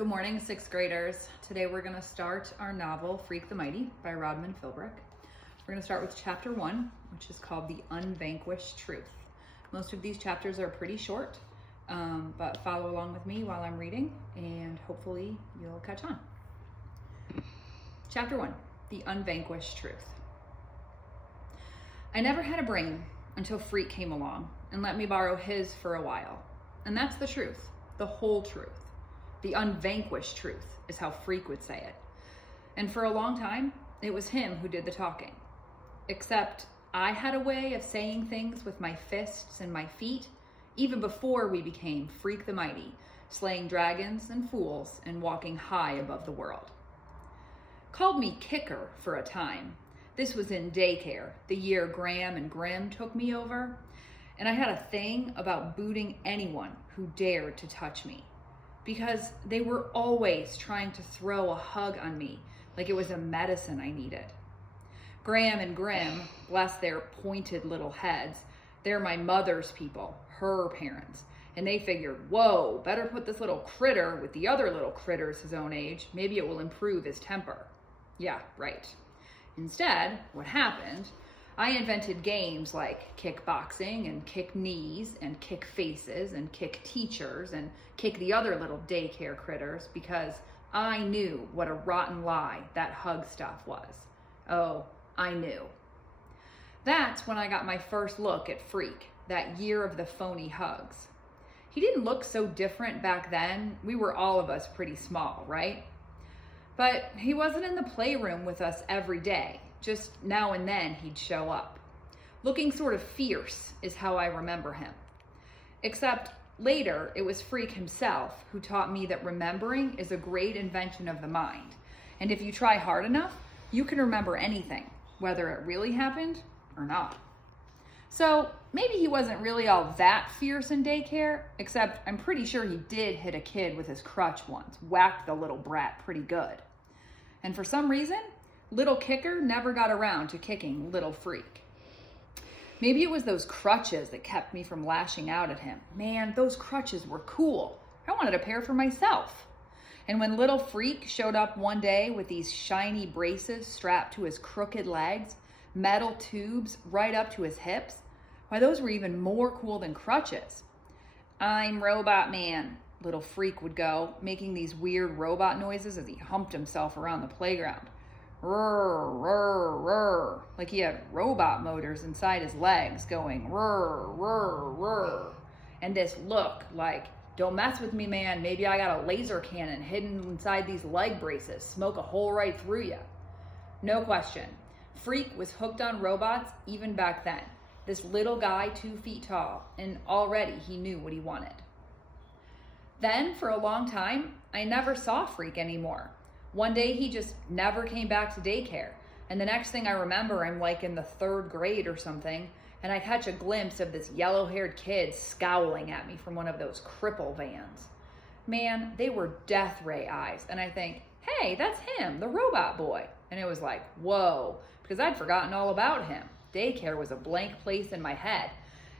Good morning, sixth graders. Today we're going to start our novel, Freak the Mighty by Rodman Philbrick. We're going to start with chapter 1, which is called The Unvanquished Truth. Most of these chapters are pretty short, but follow along with me while I'm reading and hopefully you'll catch on. Chapter 1, The Unvanquished Truth. I never had a brain until Freak came along and let me borrow his for a while. And that's the truth, the whole truth. The unvanquished truth is how Freak would say it. And for a long time, it was him who did the talking. Except I had a way of saying things with my fists and my feet, even before we became Freak the Mighty, slaying dragons and fools and walking high above the world. Called me Kicker for a time. This was in daycare, the year Graham and Grim took me over. And I had a thing about booting anyone who dared to touch me, because they were always trying to throw a hug on me like it was a medicine I needed. Graham and Grim, bless their pointed little heads, they're my mother's people, her parents, and they figured, whoa, better put this little critter with the other little critters his own age, maybe it will improve his temper. Yeah, right. Instead, what happened, I invented games like kickboxing and kick knees and kick faces and kick teachers and kick the other little daycare critters because I knew what a rotten lie that hug stuff was. Oh, I knew. That's when I got my first look at Freak, that year of the phony hugs. He didn't look so different back then. We were all of us pretty small, right? But he wasn't in the playroom with us every day. Just now and then he'd show up. Looking sort of fierce is how I remember him. Except later it was Freak himself who taught me that remembering is a great invention of the mind. And if you try hard enough, you can remember anything, whether it really happened or not. So maybe he wasn't really all that fierce in daycare, except I'm pretty sure he did hit a kid with his crutch once, whacked the little brat pretty good. And for some reason, Little Kicker never got around to kicking Little Freak. Maybe it was those crutches that kept me from lashing out at him. Man, those crutches were cool. I wanted a pair for myself. And when Little Freak showed up one day with these shiny braces strapped to his crooked legs, metal tubes right up to his hips, why, those were even more cool than crutches. I'm Robot Man, Little Freak would go, making these weird robot noises as he humped himself around the playground. Rrr, rrr, rrr, like he had robot motors inside his legs going rrr, rrr, rrr. And this look like, don't mess with me, man, maybe I got a laser cannon hidden inside these leg braces, smoke a hole right through ya. No question, Freak was hooked on robots even back then. This little guy 2 feet tall, and already he knew what he wanted. Then, for a long time, I never saw Freak anymore. One day he just never came back to daycare. And the next thing I remember, I'm like in the 3rd grade or something, and I catch a glimpse of this yellow-haired kid scowling at me from one of those cripple vans. Man, they were death ray eyes. And I think, hey, that's him, the robot boy. And it was like, whoa, because I'd forgotten all about him. Daycare was a blank place in my head,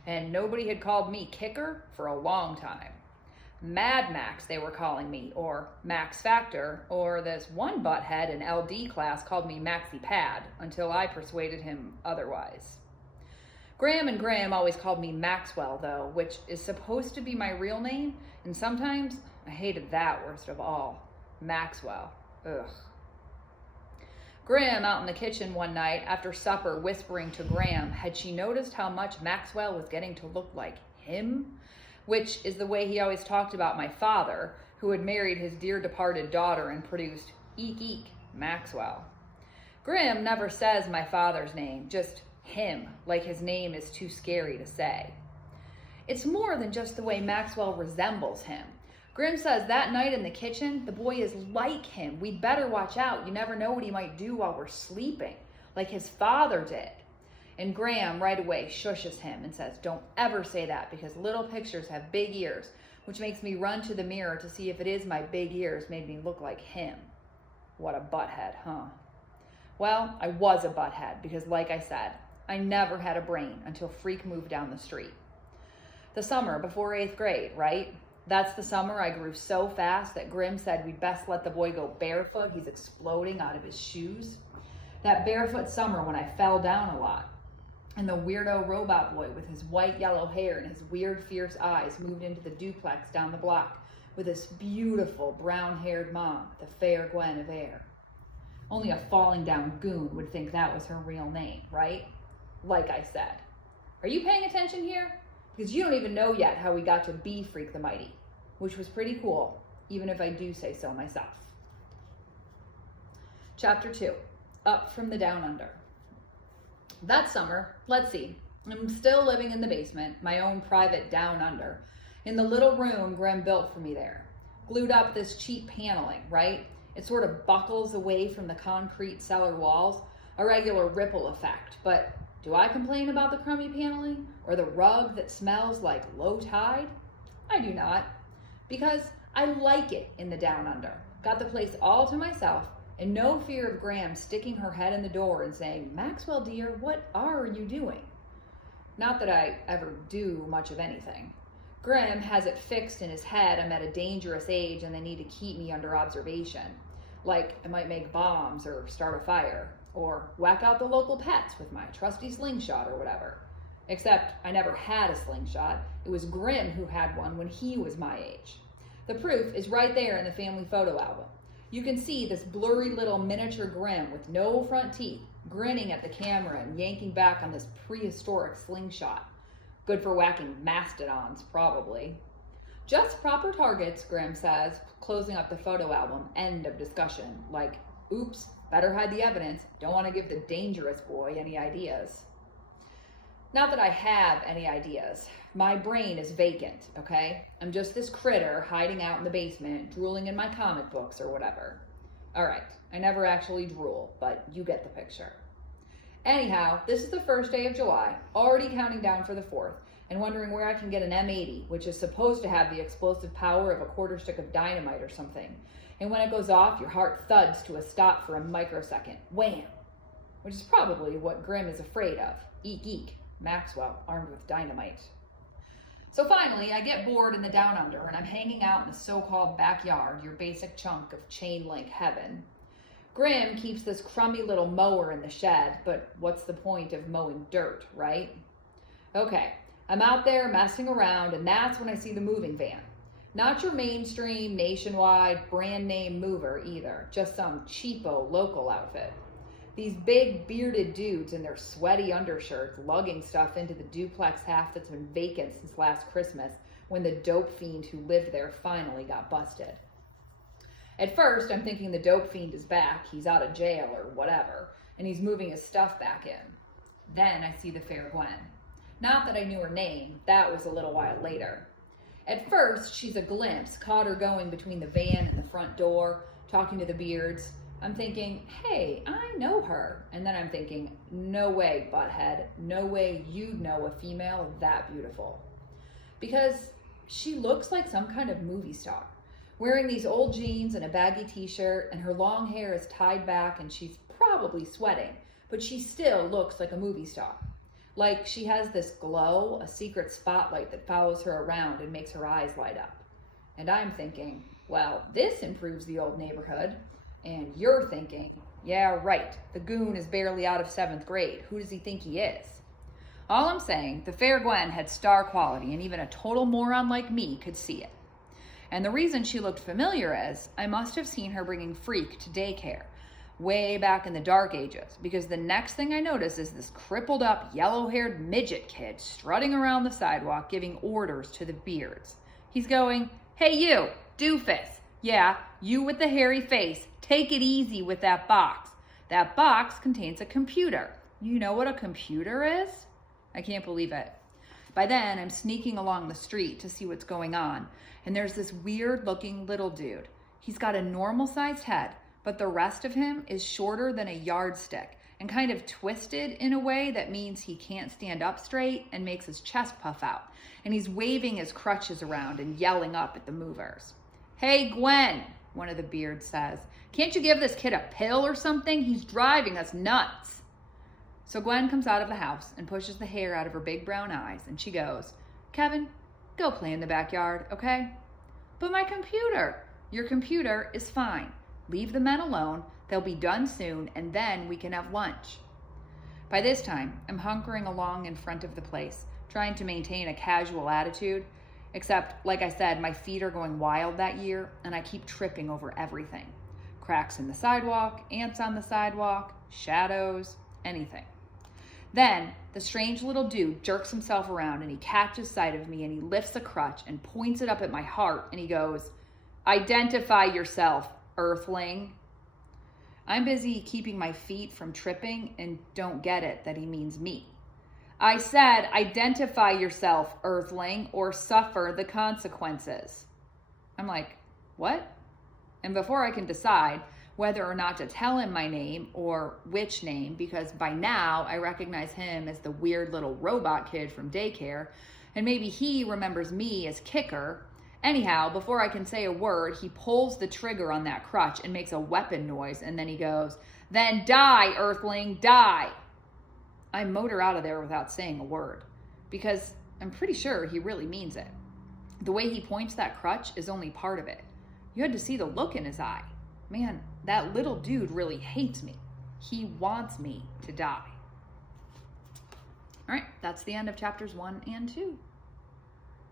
and nobody had called me Kicker for a long time. Mad Max, they were calling me, or Max Factor, or this one butthead in LD class called me Maxi Pad, until I persuaded him otherwise. Graham and Graham always called me Maxwell, though, which is supposed to be my real name, and sometimes I hated that worst of all. Maxwell. Ugh. Graham out in the kitchen one night after supper whispering to Graham, had she noticed how much Maxwell was getting to look like him? Which is the way he always talked about my father, who had married his dear departed daughter and produced Eek Eek Maxwell. Graham never says my father's name, just him, like his name is too scary to say. It's more than just the way Maxwell resembles him. Grim says that night in the kitchen, the boy is like him. We'd better watch out. You never know what he might do while we're sleeping, like his father did. And Graham right away shushes him and says, don't ever say that because little pictures have big ears, which makes me run to the mirror to see if it is my big ears made me look like him. What a butthead, huh? Well, I was a butthead because, like I said, I never had a brain until Freak moved down the street. The summer before 8th grade, right? That's the summer I grew so fast that Grim said we'd best let the boy go barefoot. He's exploding out of his shoes. That barefoot summer when I fell down a lot. And the weirdo robot boy with his white yellow hair and his weird fierce eyes moved into the duplex down the block with this beautiful brown-haired mom, the fair Guinevere. Only a falling down goon would think that was her real name, right? Like I said. Are you paying attention here? Because you don't even know yet how we got to be Freak the Mighty, which was pretty cool, even if I do say so myself. Chapter 2, Up from the Down Under. That summer, let's see, I'm still living in the basement, my own private down under, in the little room Grim built for me there. Glued up this cheap paneling, right? It sort of buckles away from the concrete cellar walls, a regular ripple effect. But do I complain about the crummy paneling or the rug that smells like low tide? I do not, because I like it in the down under. Got the place all to myself and no fear of Graham sticking her head in the door and saying, "Maxwell dear, what are you doing?" Not that I ever do much of anything. Grim has it fixed in his head I'm at a dangerous age and they need to keep me under observation. Like I might make bombs or start a fire or whack out the local pets with my trusty slingshot or whatever. Except I never had a slingshot. It was Grim who had one when he was my age. The proof is right there in the family photo album. You can see this blurry little miniature Grim with no front teeth, grinning at the camera and yanking back on this prehistoric slingshot. Good for whacking mastodons, probably. Just proper targets, Grim says, closing up the photo album. End of discussion. Like, oops, better hide the evidence. Don't want to give the dangerous boy any ideas. Not that I have any ideas. My brain is vacant, okay? I'm just this critter hiding out in the basement, drooling in my comic books or whatever. All right, I never actually drool, but you get the picture. Anyhow, this is the first day of July, already counting down for the 4th, and wondering where I can get an M80, which is supposed to have the explosive power of a quarter stick of dynamite or something. And when it goes off, your heart thuds to a stop for a microsecond. Wham! Which is probably what Grim is afraid of. Eek eek, Maxwell armed with dynamite. So finally, I get bored in the down under, and I'm hanging out in the so-called backyard, your basic chunk of chain link heaven. Grim keeps this crummy little mower in the shed, but what's the point of mowing dirt, right? Okay, I'm out there messing around, and that's when I see the moving van. Not your mainstream, nationwide, brand name mover either, just some cheapo local outfit. These big bearded dudes in their sweaty undershirts lugging stuff into the duplex half that's been vacant since last Christmas when the dope fiend who lived there finally got busted. At first, I'm thinking the dope fiend is back, he's out of jail or whatever, and he's moving his stuff back in. Then I see the fair Gwen. Not that I knew her name, that was a little while later. At first, she's a glimpse, caught her going between the van and the front door, talking to the beards. I'm thinking, hey, I know her. And then I'm thinking, no way, butthead, no way you'd know a female that beautiful. Because she looks like some kind of movie star. Wearing these old jeans and a baggy t-shirt, and her long hair is tied back and she's probably sweating, but she still looks like a movie star. Like she has this glow, a secret spotlight that follows her around and makes her eyes light up. And I'm thinking, well, this improves the old neighborhood. And you're thinking, yeah, right, the goon is barely out of 7th grade. Who does he think he is? All I'm saying, the fair Gwen had star quality, and even a total moron like me could see it. And the reason she looked familiar is, I must have seen her bringing Freak to daycare way back in the dark ages, because the next thing I notice is this crippled up, yellow-haired midget kid strutting around the sidewalk giving orders to the beards. He's going, hey you, doofus, yeah, you with the hairy face, take it easy with that box. That box contains a computer. You know what a computer is? I can't believe it. By then, I'm sneaking along the street to see what's going on, and there's this weird-looking little dude. He's got a normal-sized head, but the rest of him is shorter than a yardstick and kind of twisted in a way that means he can't stand up straight and makes his chest puff out. And he's waving his crutches around and yelling up at the movers. Hey, Gwen, one of the beards says, can't you give this kid a pill or something? He's driving us nuts. So Gwen comes out of the house and pushes the hair out of her big brown eyes, and she goes, Kevin, go play in the backyard, okay? But my computer. Your computer is fine. Leave the men alone. They'll be done soon, and then we can have lunch. By this time, I'm hunkering along in front of the place, trying to maintain a casual attitude, except, like I said, my feet are going wild that year, and I keep tripping over everything. Cracks in the sidewalk, ants on the sidewalk, shadows, anything. Then, the strange little dude jerks himself around and he catches sight of me and he lifts a crutch and points it up at my heart and he goes, "Identify yourself, earthling." I'm busy keeping my feet from tripping and don't get it that he means me. I said, "Identify yourself, earthling, or suffer the consequences." I'm like, what? And before I can decide whether or not to tell him my name or which name, because by now I recognize him as the weird little robot kid from daycare, and maybe he remembers me as Kicker. Anyhow, before I can say a word, he pulls the trigger on that crutch and makes a weapon noise, and then he goes, "Then die, earthling, die." I motor out of there without saying a word, because I'm pretty sure he really means it. The way he points that crutch is only part of it. You had to see the look in his eye. Man, that little dude really hates me. He wants me to die. All right, that's the end of chapters 1 and 2.